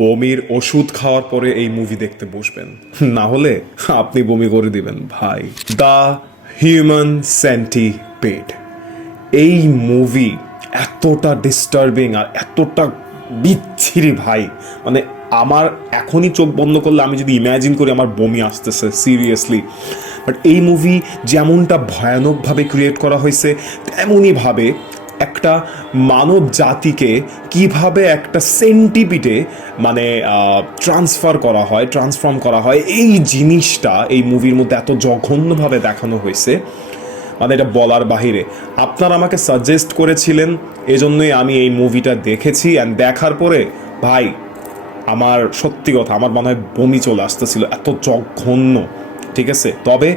বমির ওষুধ খাওয়ার পরে এই মুভি দেখতে বসবেন, না হলে আপনি বমি করে দিবেন ভাই। দ্য হিউম্যান সেন্টিপিড, এই মুভি এতটা ডিস্টার্বিং আর এতটা বিচ্ছিরি ভাই, মানে আমার এখনই চোখ বন্ধ করলে আমি যদি ইম্যাজিন করি আমার বমি আসতেছে সিরিয়াসলি। বাট এই মুভি যেমনটা ভয়ানকভাবে ক্রিয়েট করা হয়েছে তেমনইভাবে একটা মানব জাতিকে কিভাবে একটা সেন্টিপিডে মানে ট্রান্সফর্ম করা হয়, এই জিনিসটা এই মুভির মধ্যে এত জঘন্যভাবে দেখানো হয়েছে, মানে এটা বলার বাহিরে। আপনারা আমাকে সাজেস্ট করেছিলেন, এজন্যই আমি এই মুভিটা দেখেছি। অ্যান্ড দেখার পরে ভাই আমার সত্যি কথা আমার মনে হয় বমি চলে আসতেছিল, এত জঘন্য। ঠিক আছে, তবে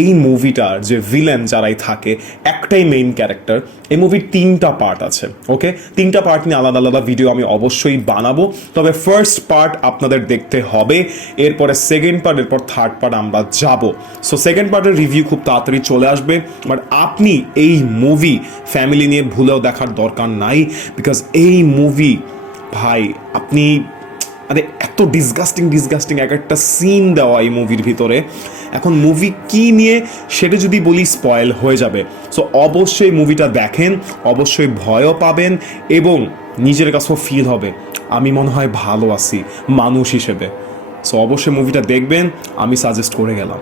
এই মুভিটার যে ভিলেন যারাই থাকে, একটাই মেইন ক্যারেক্টার। এই মুভির 3টা পার্ট আছে, ওকে? 3টা পার্ট নিয়ে আলাদা আলাদা ভিডিও আমি অবশ্যই বানাবো, তবে ফার্স্ট পার্ট আপনাদের দেখতে হবে, এরপরে সেকেন্ড পার্ট, এরপর থার্ড পার্ট আমরা যাব। সো সেকেন্ড পার্টের রিভিউ খুব তাড়াতাড়ি চলে আসবে। বাট আপনি এই মুভি ফ্যামিলি নিয়ে ভুলেও দেখার দরকার নাই, বিকজ এই মুভি ভাই আপনি মানে এত ডিসগাস্টিং এক একটা সিন দেওয়া এই মুভির ভিতরে। এখন মুভি কি নিয়ে সেটা যদি বলি স্পয়েল হয়ে যাবে। সো অবশ্যই মুভিটা দেখেন, অবশ্যই ভয়ও পাবেন এবং নিজের কাছেও ফিল হবে আমি মনে হয় ভালো আছি মানুষ হিসেবে। সো অবশ্যই মুভিটা দেখবেন, আমি সাজেস্ট করে গেলাম।